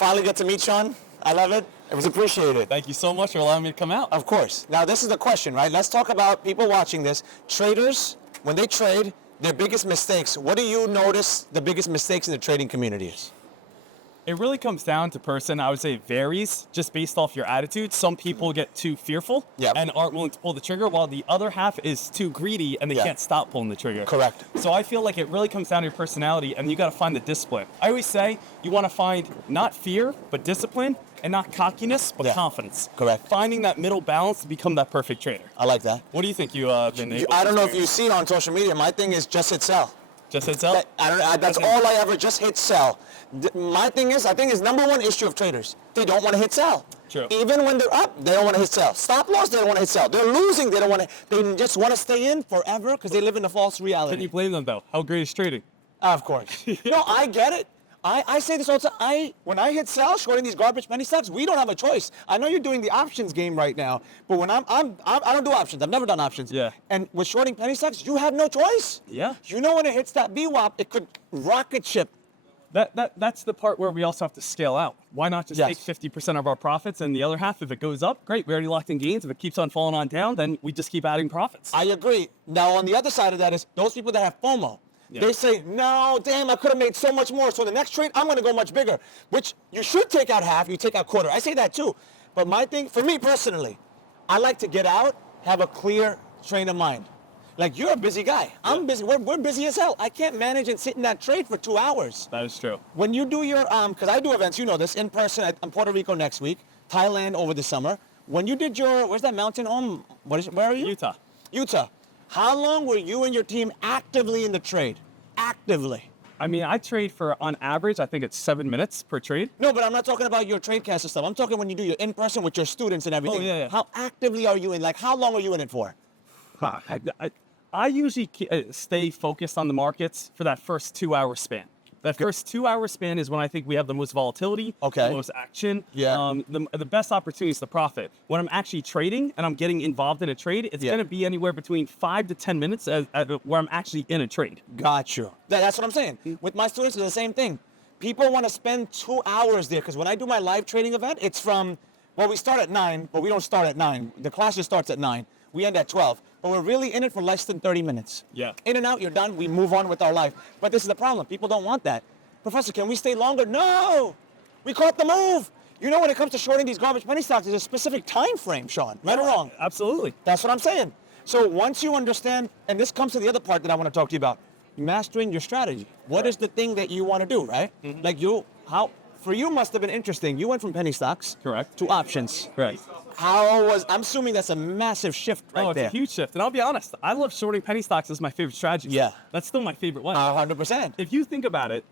finally get to meet Sean. I love it. It was appreciated. Thank you so much for allowing me to come out. Of course. Now, this is the question, right? Let's talk about people watching this. Traders, when they trade, their biggest mistakes. What do you notice the biggest mistakes in the trading community is? It really comes down to person. I would say it varies just based off your attitude. Some people get too fearful and aren't willing to pull the trigger, while the other half is too greedy and they can't stop pulling the trigger. Correct. So I feel like it really comes down to your personality, and you got to find the discipline. I always say you want to find not fear, but discipline, and not cockiness, but confidence. Correct. Finding that middle balance to become that perfect trader. I like that. What do you think you've been able to I don't know if experience? you see it on social media. My thing is just hit sell. Just hit sell? That's all I ever, just hit sell. My thing is, I think is number one issue of traders. They don't want to hit sell. True. Even when they're up, they don't want to hit sell. Stop loss, they don't want to hit sell. They're losing, they don't want to, they just want to stay in forever because they live in a false reality. Can you blame them though? How great is trading? Of course. No, I get it. I say this all the time. When I hit sell, shorting these garbage penny stocks, we don't have a choice. I know you're doing the options game right now, but when I don't do options. I've never done options. Yeah. And with shorting penny stocks, you have no choice. Yeah. You know when it hits that VWAP, it could rocket ship. That's the part where we also have to scale out. Why not just take 50% of our profits, and the other half, if it goes up, great, we already locked in gains. If it keeps on falling on down, then we just keep adding profits. I agree. Now, on the other side of that is those people that have FOMO. Yeah. They say, no, damn, I could have made so much more. So the next trade, I'm going to go much bigger, which you should take out half, you take out quarter. I say that too. But my thing, for me personally, I like to get out, have a clear train of mind. Like, you're a busy guy. I'm busy. We're busy as hell. I can't manage and sit in that trade for 2 hours. That is true. When you do your, because I do events, you know this, in person in Puerto Rico next week, Thailand over the summer. When you did your, where's that mountain home? Where are you? Utah. Utah. How long were you and your team actively in the trade? Actively. I mean, I trade for, on average, I think it's 7 minutes per trade. No, but I'm not talking about your trade cast and stuff. I'm talking when you do your in-person with your students and everything. Oh, yeah. How actively are you in? Like, how long are you in it for? I usually stay focused on the markets for that first 2 hour span. That first 2 hour span is when I think we have the most volatility, the most action, the best opportunities to profit. When I'm actually trading and I'm getting involved in a trade, it's going to be anywhere between 5 to 10 minutes where I'm actually in a trade. Got you. That's what I'm saying. With my students, it's the same thing. People want to spend 2 hours there because when I do my live trading event, it's from, well, we start at 9, but we don't start at 9. The class just starts at 9. We end at 12. But we're really in it for less than 30 minutes. Yeah. In and out, you're done. We move on with our life. But this is the problem. People don't want that. Professor, can we stay longer? No! We caught the move. You know, when it comes to shorting these garbage penny stocks, there's a specific time frame, Sean. Right or wrong? Absolutely. That's what I'm saying. So once you understand, and this comes to the other part that I want to talk to you about, mastering your strategy. What is the thing that you want to do, right? Mm-hmm. Like for you must have been interesting. You went from penny stocks to options. Correct. I'm assuming that's a massive shift right there. Oh, it's a huge shift. And I'll be honest, I love shorting penny stocks as my favorite strategy. Yeah. That's still my favorite one. 100%. If you think about it,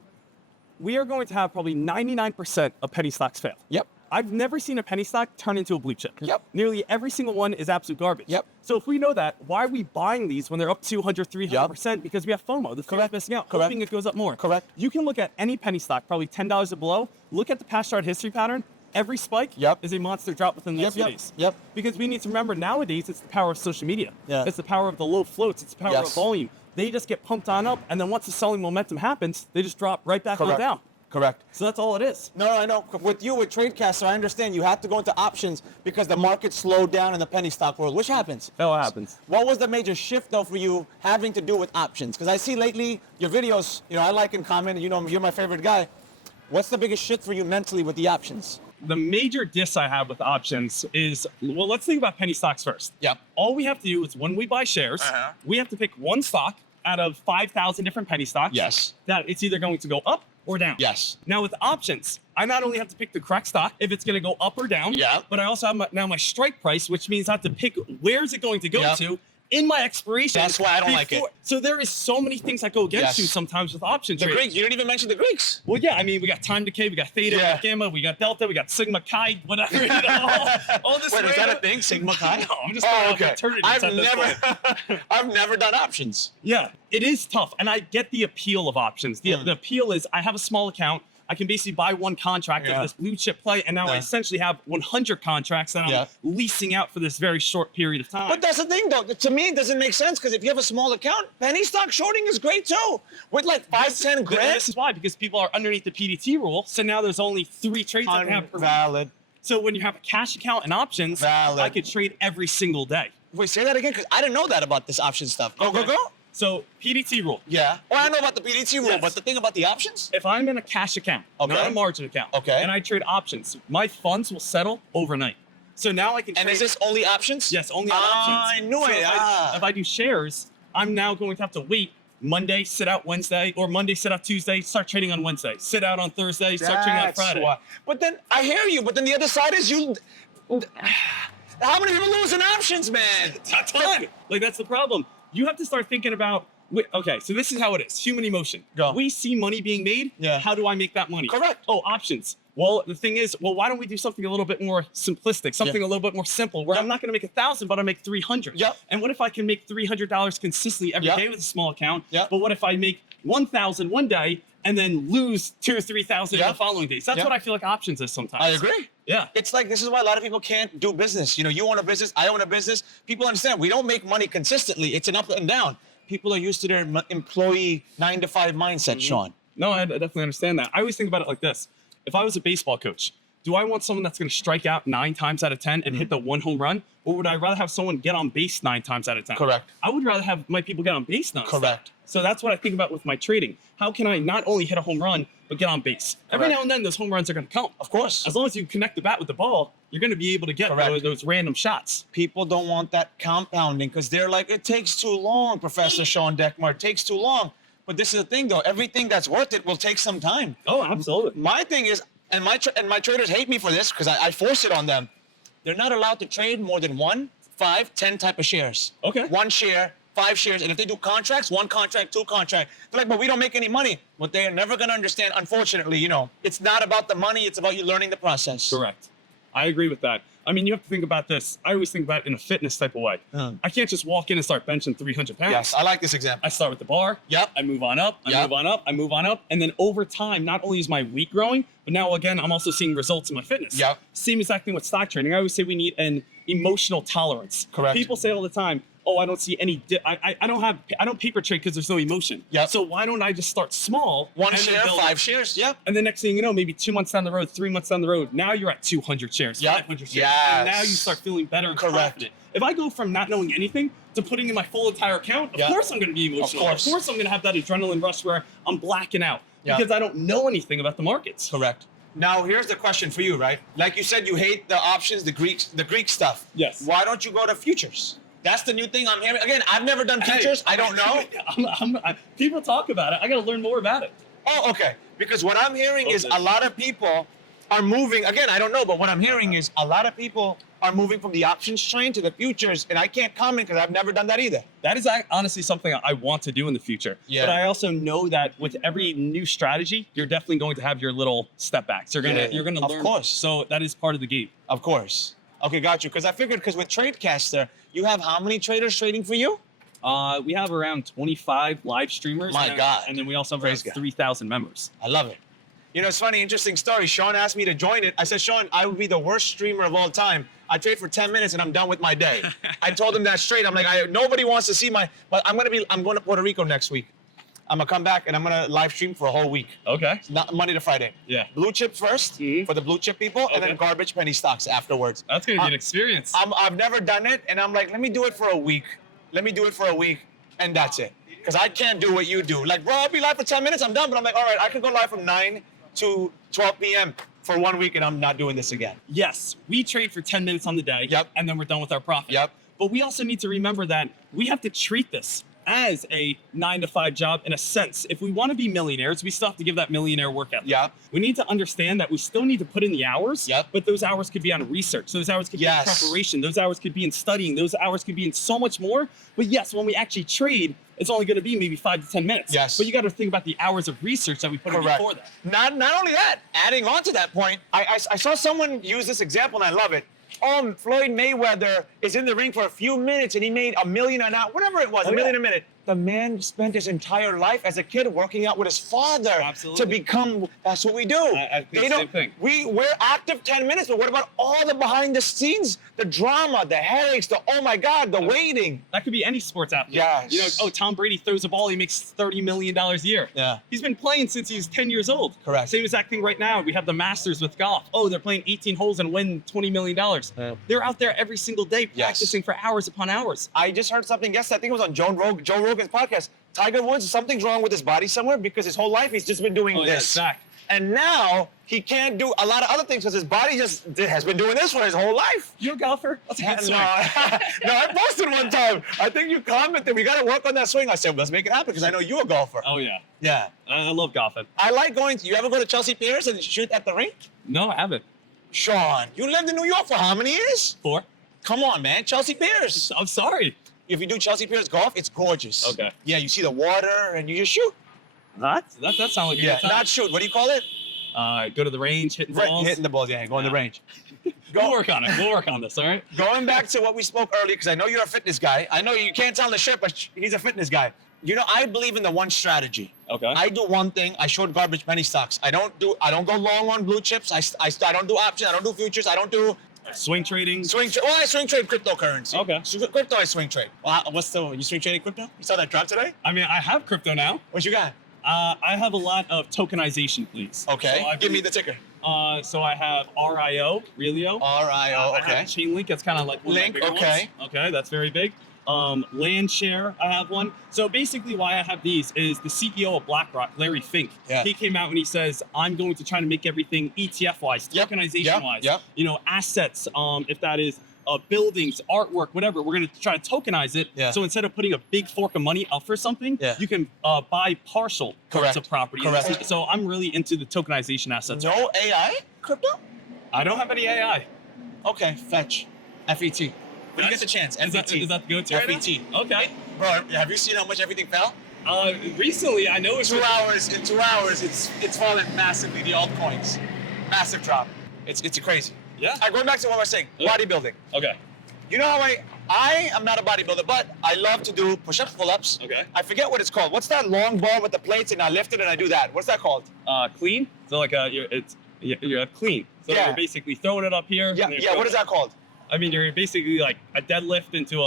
we are going to have probably 99% of penny stocks fail. Yep. I've never seen a penny stock turn into a blue chip. Yep. Nearly every single one is absolute garbage. Yep. So if we know that, why are we buying these when they're up 200, 300%? Because we have FOMO. The fear of missing out. Hoping it goes up more. Correct. You can look at any penny stock, probably $10 or below. Look at the past chart history pattern. Every spike is a monster drop within the next few days. Yep. Because we need to remember nowadays it's the power of social media. Yeah. It's the power of the low floats. It's the power of volume. They just get pumped on up, and then once the selling momentum happens, they just drop right back on down. Correct. So that's all it is. No, I know. With you, with TradeCaster, I understand you have to go into options because the market slowed down in the penny stock world, which happens. That happens. What was the major shift, though, for you having to do with options? Because I see lately your videos, I like and comment, and you're my favorite guy. What's the biggest shift for you mentally with the options? The major diss I have with options is, well, let's think about penny stocks first. Yeah. All we have to do is when we buy shares, we have to pick one stock out of 5,000 different penny stocks. Yes. That it's either going to go up or down. Yes. Now with options, I not only have to pick the correct stock if it's going to go up or down, but I also have now my strike price, which means I have to pick where is it going to go to in my expiration. That's why I don't like it. So there is so many things that go against you sometimes with options. The Greeks, you didn't even mention the Greeks. Well, yeah, I mean, we got time decay, we got theta, we got gamma, we got delta, we got sigma, chi, whatever. All this. Wait, is that a thing, sigma, chi? No, I'm just eternity. I've never done options. Yeah, it is tough, and I get the appeal of options. The appeal is I have a small account. I can basically buy one contract of this blue chip play, and now I essentially have 100 contracts that I'm leasing out for this very short period of time. But that's the thing, though. To me, it doesn't make sense because if you have a small account, penny stock shorting is great too. With like 5, 10 grand. This is why, because people are underneath the PDT rule, so now there's only 3 trades I can have per Valid. So when you have a cash account and options, I could trade every single day. Wait, say that again, because I didn't know that about this option stuff. Go. So PDT rule. Yeah. Oh, I know about the PDT rule, but the thing about the options? If I'm in a cash account, not a margin account, and I trade options, my funds will settle overnight. So now I can trade. And is this only options? Yes, only on options. I knew it. If I do shares, I'm now going to have to wait Monday, sit out Wednesday, or Monday, sit out Tuesday, start trading on Wednesday, sit out on Thursday, start trading on Friday. But then, I hear you, but then the other side is you... How many people lose in options, man? A ton. Like, that's the problem. You have to start thinking about, okay, so this is how it is. Human emotion. Go. We see money being made. How do I make that money? Correct. Oh, options. Well, the thing is, why don't we do something a little bit more simplistic, something a little bit more simple, where I'm not going to make 1,000, but I make 300. And what if I can make $300 consistently every day with a small account? But what if I make 1,000 one day and then lose 2,000 or 3,000 the following days? That's what I feel like options is sometimes. I agree. Yeah. It's like, this is why a lot of people can't do business. You know, you own a business, I own a business. People understand, we don't make money consistently. It's an up and down. People are used to their employee 9-to-5 mindset, Sean. No, I definitely understand that. I always think about it like this. If I was a baseball coach, do I want someone that's going to strike out 9 times out of 10 and hit the 1 home run? Or would I rather have someone get on base 9 times out of 10? Correct. I would rather have my people get on base nonstop. Correct. So that's what I think about with my trading. How can I not only hit a home run, but get on base? Every now and then, those home runs are going to come. Of course. As long as you connect the bat with the ball, you're going to be able to get those random shots. People don't want that compounding because they're like, it takes too long, Professor Sean Dekmar. It takes too long. But this is the thing, though. Everything that's worth it will take some time. Oh, absolutely. My thing is, and my traders hate me for this because I force it on them. They're not allowed to trade more than 1, 5, 10 type of shares. Okay. 1 share, 5 shares, and if they do contracts, 1 contract, 2 contract. They're like, but we don't make any money. What they're never gonna understand, unfortunately, you know, it's not about the money, it's about you learning the process. Correct. I agree with that. I mean, you have to think about this. I always think about it in a fitness type of way. I can't just walk in and start benching 300 pounds. Yes, I like this example. I start with the bar. Yep. I move on up. I move on up. I move on up. And then over time, not only is my weight growing, but now again, I'm also seeing results in my fitness. Yep. Same exact thing with stock trading. I always say we need an emotional tolerance. Correct. People say all the time, oh, I don't see any, I don't paper trade because there's no emotion. Yep. So why don't I just start small? 1 share, 5 shares. Yep. And the next thing you know, maybe 2 months down the road, 3 months down the road, now you're at 200 shares, 500 shares. Yes. And now you start feeling better and confident. If I go from not knowing anything to putting in my full entire account, of course I'm going to be emotional. Of course I'm going to have that adrenaline rush where I'm blacking out because I don't know anything about the markets. Correct. Now, here's the question for you, right? Like you said, you hate the options, the Greek stuff. Yes. Why don't you go to futures? That's the new thing I'm hearing. Again, I've never done futures. I don't know. People talk about it. I got to learn more about it. Oh, okay. Because what I'm hearing is a lot of people are moving. Again, I don't know, but what I'm hearing is a lot of people are moving from the options train to the futures, and I can't comment because I've never done that either. That is honestly something I want to do in the future. Yeah. But I also know that with every new strategy, you're definitely going to have your little step backs. You're gonna learn. Of course. So that is part of the game. Of course. Okay, got you. Because I figured, because with TradeCaster, you have how many traders trading for you? We have around 25 live streamers. My God. And then we also have around 3,000 members. I love it. You know, it's funny, interesting story. Sean asked me to join it. I said, Sean, I would be the worst streamer of all time. I trade for 10 minutes and I'm done with my day. I told him that straight. I'm like, nobody wants to see my, but I'm going to Puerto Rico next week. I'm gonna come back and I'm gonna live stream for a whole week. Okay. Not Monday to Friday. Yeah. Blue chips first for the blue chip people, and then garbage penny stocks afterwards. That's gonna be an experience. I've never done it, and I'm like, let me do it for a week. And that's it. Because I can't do what you do. Like, bro, I'll be live for 10 minutes, I'm done. But I'm like, all right, I could go live from 9 to 12 p.m. for 1 week, and I'm not doing this again. Yes, we trade for 10 minutes on the day, and then we're done with our profit. Yep. But we also need to remember that we have to treat this as a 9-to-5 job in a sense. If we want to be millionaires, we still have to give that millionaire work ethic. Yeah. We need to understand that we still need to put in the hours, but those hours could be on research. Those hours could be in preparation. Those hours could be in studying. Those hours could be in so much more. But yes, when we actually trade, it's only going to be maybe 5 to 10 minutes. Yes. But you got to think about the hours of research that we put in before that. Not only that, adding on to that point, I saw someone use this example and I love it. Floyd Mayweather is in the ring for a few minutes and he made $1 million an hour, whatever it was, $1 million a minute. the man spent his entire life as a kid working out with his father. Absolutely. To become, that's what we do. I think the same thing. We're active 10 minutes, but what about all the behind the scenes, the drama, the headaches, the, oh my God, the waiting. That could be any sports athlete. Yes. You know, oh, Tom Brady throws a ball, he makes $30 million a year. Yeah. He's been playing since he was 10 years old. Correct. Same exact thing right now. We have the Masters with golf. Oh, they're playing 18 holes and win $20 million. Yeah. They're out there every single day practicing for hours upon hours. I just heard something yesterday, I think it was on Joe Rogan's podcast. Tiger Woods, something's wrong with his body somewhere because his whole life he's just been doing this. Yeah, and now he can't do a lot of other things because his body just has been doing this for his whole life. You're a golfer? That's a good swing. No, I posted one time. I think you commented, we got to work on that swing. I said, let's make it happen because I know you're a golfer. Oh, yeah. Yeah. I love golfing. I like going, you ever go to Chelsea Piers and shoot at the rink? No, I haven't. Sean, you lived in New York for how many years? 4. Come on, man. Chelsea Piers. I'm sorry. If you do Chelsea Piers golf, it's gorgeous. Okay. Yeah, you see the water and you just shoot. That sounds like a good time. Not shoot. What do you call it? Go to the range, hitting balls. Hitting the balls, yeah. Go in the range. We'll work on it. We'll work on this, all right? Going back to what we spoke earlier, because I know you're a fitness guy. I know you can't tell the shirt, but he's a fitness guy. You know, I believe in the one strategy. Okay. I do one thing. I short garbage penny stocks. I don't go long on blue chips. I don't do options. I don't do futures. I don't do swing trading. I swing trade cryptocurrency. Okay. So crypto, I swing trade. Well, you swing trading crypto? You saw that drop today? I mean, I have crypto now. What you got? I have a lot of tokenization, please. Okay. So Give me the ticker. So I have RIO, Relio. RIO, okay. I have Chainlink. That's kind of like one Link, of my bigger okay. ones. Okay, that's very big. Land share, I have one. So basically why I have these is the CEO of BlackRock, Larry Fink. Yeah. He came out and he says, I'm going to try to make everything ETF-wise, tokenization-wise. Yep. You know, assets, if that is buildings, artwork, whatever, we're going to try to tokenize it. Yeah. So instead of putting a big fork of money out for something, you can buy partial parts of property. Correct. So I'm really into the tokenization assets. No AI crypto? I don't have any AI. Okay, fetch. FET. When you get the chance, Is that the go-to right FET. now? Okay. Bro, have you seen how much everything fell? Recently, I know it's... 2 hours, in 2 hours, it's fallen massively, the altcoins. Massive drop. It's crazy. Yeah. All right, going back to what we're saying, bodybuilding. Okay. You know how I am not a bodybuilder, but I love to do push-ups, pull-ups. Okay. I forget what it's called. What's that long bar with the plates and I lift it and I do that? What's that called? Clean. So like you're clean. So you're basically throwing it up here. Yeah. What is that called? I mean, you're basically like a deadlift into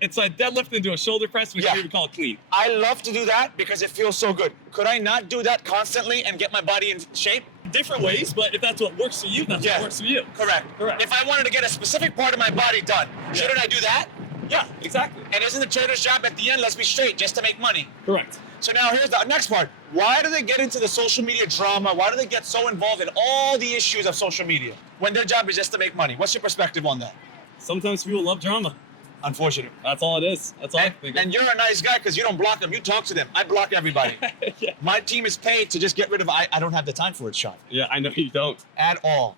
it's a deadlift into a shoulder press, which we would call clean. I love to do that because it feels so good. Could I not do that constantly and get my body in shape? Different ways, but if that's what works for you, that's what works for you. Correct. Correct. If I wanted to get a specific part of my body done, shouldn't I do that? Yeah, exactly. And isn't the trader's job at the end, let's be straight, just to make money? Correct. So now here's the next part. Why do they get into the social media drama? Why do they get so involved in all the issues of social media when their job is just to make money? What's your perspective on that? Sometimes people love drama. Unfortunate. That's all it is. That's all I think. And you're a nice guy because you don't block them. You talk to them. I block everybody. Yeah. My team is paid to just get rid of. I don't have the time for it, Sean. Yeah, I know you don't. At all.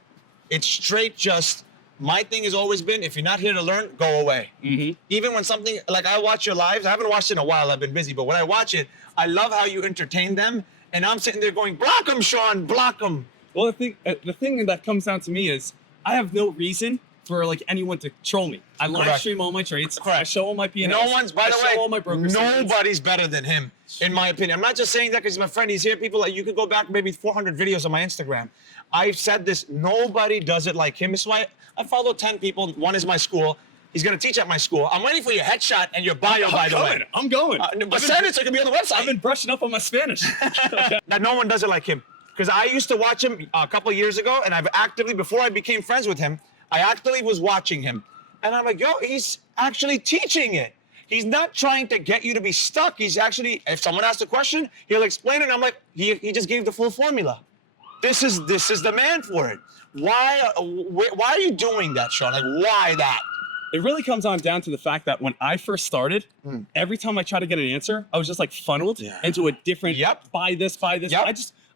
It's straight just. My thing has always been, if you're not here to learn, go away. Mm-hmm. Even when something, like I watch your lives, I haven't watched it in a while, I've been busy, but when I watch it, I love how you entertain them, and I'm sitting there going, block them, Sean, block them. Well, the thing that comes down to me is, I have no reason for like anyone to troll me. I live stream all my trades. Correct. I show all my P&Ls. No one's, by the way, all my broker nobody's better than him, in my opinion. I'm not just saying that because he's my friend. He's here. People, like, you could go back maybe 400 videos on my Instagram. I've said this, nobody does it like him. This is why I follow 10 people. One is my school. He's going to teach at my school. I'm waiting for your headshot and your bio, by the way. I'm going. But send it so it can be on the website. I've been brushing up on my Spanish. That no one does it like him. Because I used to watch him a couple of years ago, and I've actively, before I became friends with him, I actively was watching him. And I'm like, yo, he's actually teaching it. He's not trying to get you to be stuck. He's actually, if someone asks a question, he'll explain it. And I'm like, he just gave the full formula. This is the man for it. Why are you doing that, Sean? Like, why that? It really comes on down to the fact that when I first started, every time I tried to get an answer, I was just like funneled into a different, buy this.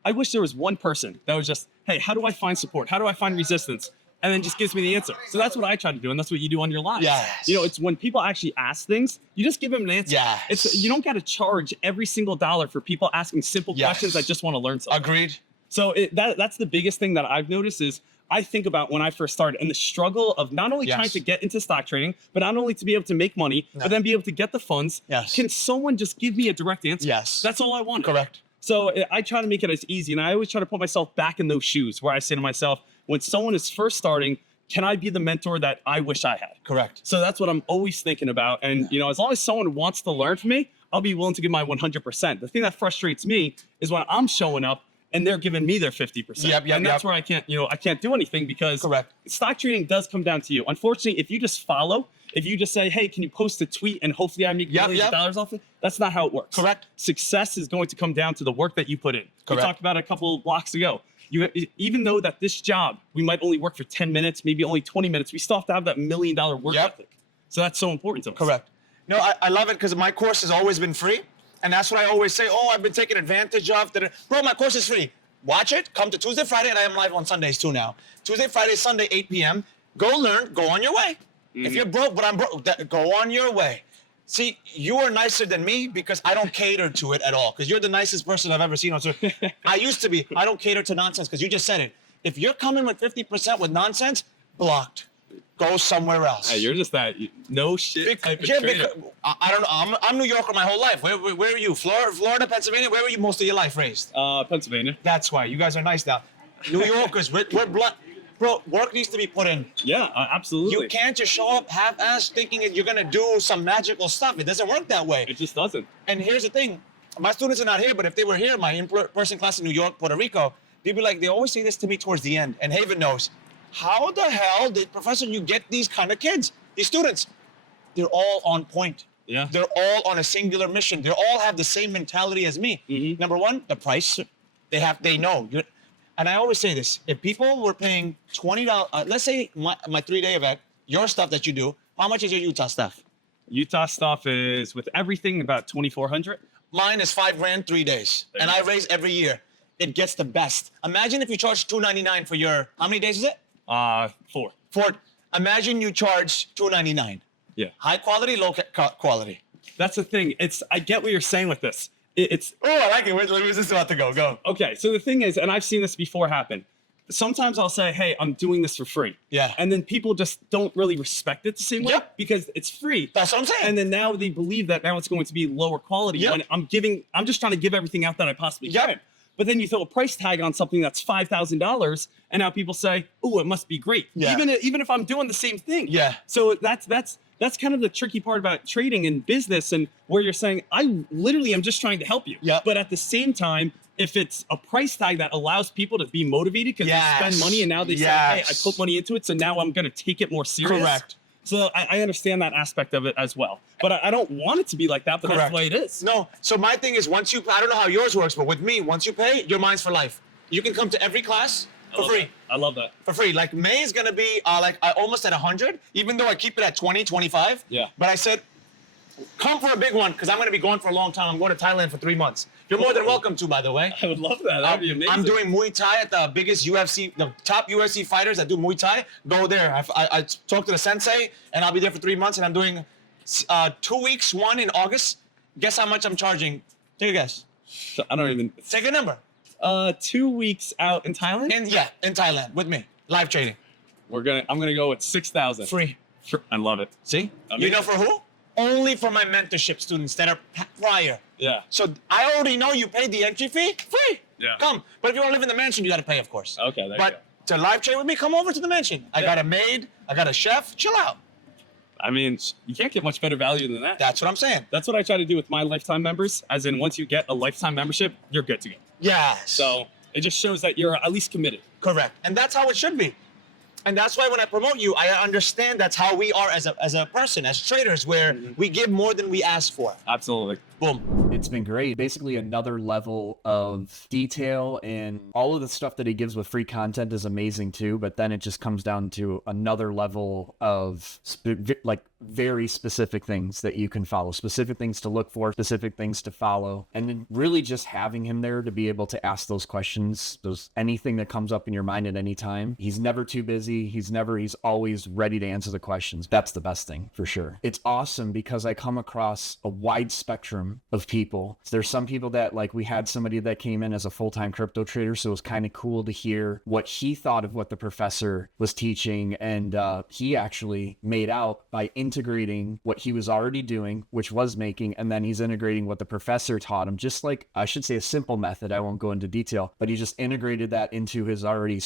I wish there was one person that was just, hey, how do I find support? How do I find resistance? And then just gives me the answer. So that's what I try to do, and that's what you do on your lives. Yes. You know, it's when people actually ask things, you just give them an answer. Yes. You don't got to charge every single dollar for people asking simple questions that just want to learn something. Agreed. So that's the biggest thing that I've noticed is I think about when I first started and the struggle of not only trying to get into stock trading, but not only to be able to make money, but then be able to get the funds. Yes. Can someone just give me a direct answer? Yes. That's all I want. Correct. So I try to make it as easy. And I always try to put myself back in those shoes where I say to myself, when someone is first starting, can I be the mentor that I wish I had? Correct. So that's what I'm always thinking about. And, you know, as long as someone wants to learn from me, I'll be willing to give my 100%. The thing that frustrates me is when I'm showing up and they're giving me their 50%. And that's where I can't do anything because stock trading does come down to you. Unfortunately, if you just follow, if you just say, hey, can you post a tweet and hopefully I make millions of dollars off it? That's not how it works. Correct. Success is going to come down to the work that you put in. We talked about it a couple of blocks ago. Even though that this job, we might only work for 10 minutes, maybe only 20 minutes, we still have to have that $1 million work ethic. So that's so important to us. Correct. No, I love it because my course has always been free. And that's what I always say. Oh, I've been taken advantage of. Bro, my course is free. Watch it. Come to Tuesday, Friday, and I am live on Sundays too now. Tuesday, Friday, Sunday, 8 p.m. Go learn. Go on your way. If you're broke, but I'm broke, go on your way. See, you are nicer than me because I don't cater to it at all. Because you're the nicest person I've ever seen on Twitter. I used to be. I don't cater to nonsense because you just said it. If you're coming with 50% with nonsense, blocked. Go somewhere else. Hey, you're just that no shit type of trader. Because, I don't know. I'm New Yorker my whole life. Where are you? Florida, Pennsylvania? Where were you most of your life raised? Pennsylvania. That's why. You guys are nice now. New Yorkers, we're blunt. Bro, work needs to be put in. Yeah, absolutely. You can't just show up half-assed thinking that you're going to do some magical stuff. It doesn't work that way. It just doesn't. And here's the thing. My students are not here, but if they were here, my in-person class in New York, Puerto Rico, they'd be like, they always say this to me towards the end. And Haven knows. How the hell did, Professor, you get these kind of kids, these students? They're all on point. Yeah. They're all on a singular mission. They all have the same mentality as me. Mm-hmm. Number one, the price. They know. And I always say this, if people were paying $20, let's say my 3-day event, your stuff that you do, how much is your Utah stuff? Utah stuff is, with everything, about $2,400. Mine is $5,000, 3 days. And I raise every year. It gets the best. Imagine if you charge $299 for your, how many days is it? 4. Imagine you charge $299. Yeah. High quality, low quality. That's the thing. I get what you're saying with this. I like it. Where's this about to go? Go. Okay, so the thing is, and I've seen this before happen. Sometimes I'll say, hey, I'm doing this for free. Yeah. And then people just don't really respect it the same way because it's free. That's what I'm saying. And then now they believe that now it's going to be lower quality. When I'm just trying to give everything out that I possibly can. But then you throw a price tag on something that's $5,000, and now people say, "Oh, it must be great," even if I'm doing the same thing. Yeah. So that's kind of the tricky part about trading and business, and where you're saying, "I literally am just trying to help you." Yeah. But at the same time, if it's a price tag that allows people to be motivated because they spend money, and now they say, "Hey, I put money into it, so now I'm going to take it more serious." Correct. So I understand that aspect of it as well. But I don't want it to be like that, but that's the way it is. No, so my thing is I don't know how yours works, but with me, once you pay, your mine's for life. You can come to every class for free. I love that. For free. Like May is going to be almost at 100, even though I keep it at 20, 25. Yeah. But I said, come for a big one because I'm going to be going for a long time. I'm going to Thailand for 3 months. You're more than welcome to, by the way. I would love that. That'd be amazing. I'm doing Muay Thai at the biggest UFC, the top UFC fighters that do Muay Thai. Go there. I talked to the sensei, and I'll be there for 3 months, and I'm doing 2 weeks, one in August. Guess how much I'm charging? Take a guess. So I don't even... Take a number. 2 weeks out in Thailand? In Thailand, with me. Live trading. I'm gonna go with 6,000. Free. I love it. See? You know for who? Only for my mentorship students that are prior. Yeah. So I already know you paid the entry fee. Free. Yeah. Come. But if you want to live in the mansion, you got to pay, of course. Okay. But to live trade with me, come over to the mansion. I got a maid. I got a chef. Chill out. I mean, you can't get much better value than that. That's what I'm saying. That's what I try to do with my lifetime members. As in, once you get a lifetime membership, you're good to go. Yes. So it just shows that you're at least committed. Correct. And that's how it should be. And that's why when I promote you, I understand that's how we are as a person, as traders, where we give more than we ask for. Absolutely. Boom. It's been great. Basically another level of detail, and all of the stuff that he gives with free content is amazing too, but then it just comes down to another level of very specific things that you can follow, specific things to look for, specific things to follow. And then really just having him there to be able to ask those questions, anything that comes up in your mind at any time. He's never too busy. He's always ready to answer the questions. That's the best thing for sure. It's awesome because I come across a wide spectrum spectrum of people. So there's some people that, like, we had somebody that came in as a full-time crypto trader, so it was kind of cool to hear what he thought of what the professor was teaching. And he actually made out by integrating what he was already doing, which was making, and then he's integrating what the professor taught him, just like, I should say, a simple method. I won't go into detail, but he just integrated that into his already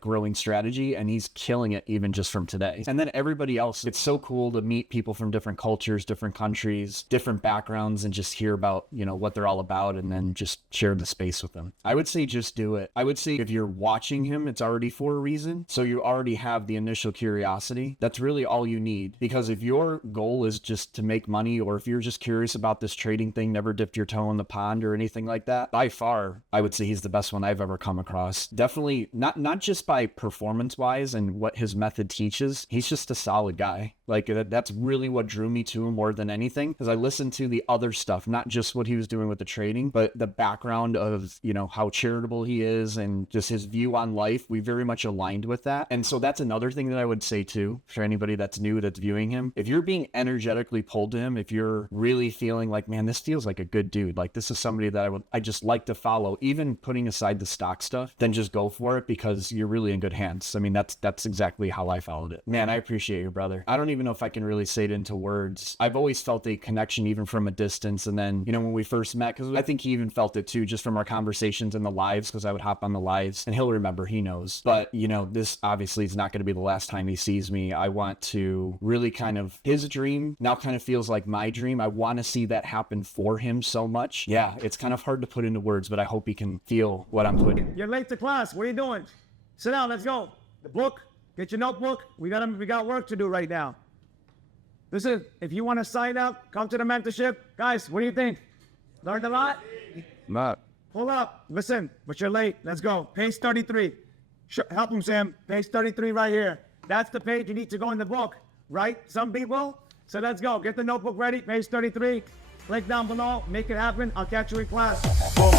growing strategy, and he's killing it even just from today. And then everybody else, it's so cool to meet people from different cultures, different countries, different backgrounds, and just hear about, you know, what they're all about, and then just share the space with them. I would say just do it. I would say if you're watching him, it's already for a reason. So you already have the initial curiosity. That's really all you need. Because if your goal is just to make money, or if you're just curious about this trading thing, never dipped your toe in the pond or anything like that, by far, I would say he's the best one I've ever come across. Definitely not just by performance wise and what his method teaches. He's just a solid guy. Like, that's really what drew me to him more than anything, because I listened to the other stuff, not just what he was doing with the trading, but the background of, you know, how charitable he is and just his view on life. We very much aligned with that. And so that's another thing that I would say too, for anybody that's new, that's viewing him. If you're being energetically pulled to him, if you're really feeling like, man, this feels like a good dude, like this is somebody that I just like to follow, even putting aside the stock stuff, then just go for it, because you're really in good hands. I mean, that's exactly how I followed it. Man, I appreciate you, brother. I don't even know if I can really say it into words. I've always felt a connection even from a distance. And then, you know, when we first met, because I think he even felt it too, just from our conversations in the lives, because I would hop on the lives, and he'll remember, he knows. But, you know, this obviously is not going to be the last time he sees me. I want to really kind of, his dream now kind of feels like my dream. I want to see that happen for him so much. Yeah, it's kind of hard to put into words, but I hope he can feel what I'm putting. You're late to class. What are you doing? Sit down. Let's go. The book. Get your notebook. We got work to do right now. Listen, if you want to sign up, come to the mentorship. Guys, what do you think? Learned a lot? Not. Pull up. Listen, but you're late. Let's go. Page 33. Help him, Sam. Page 33 right here. That's the page you need to go in the book, right? Some people. So let's go. Get the notebook ready. Page 33. Click down below. Make it happen. I'll catch you in class. Boom.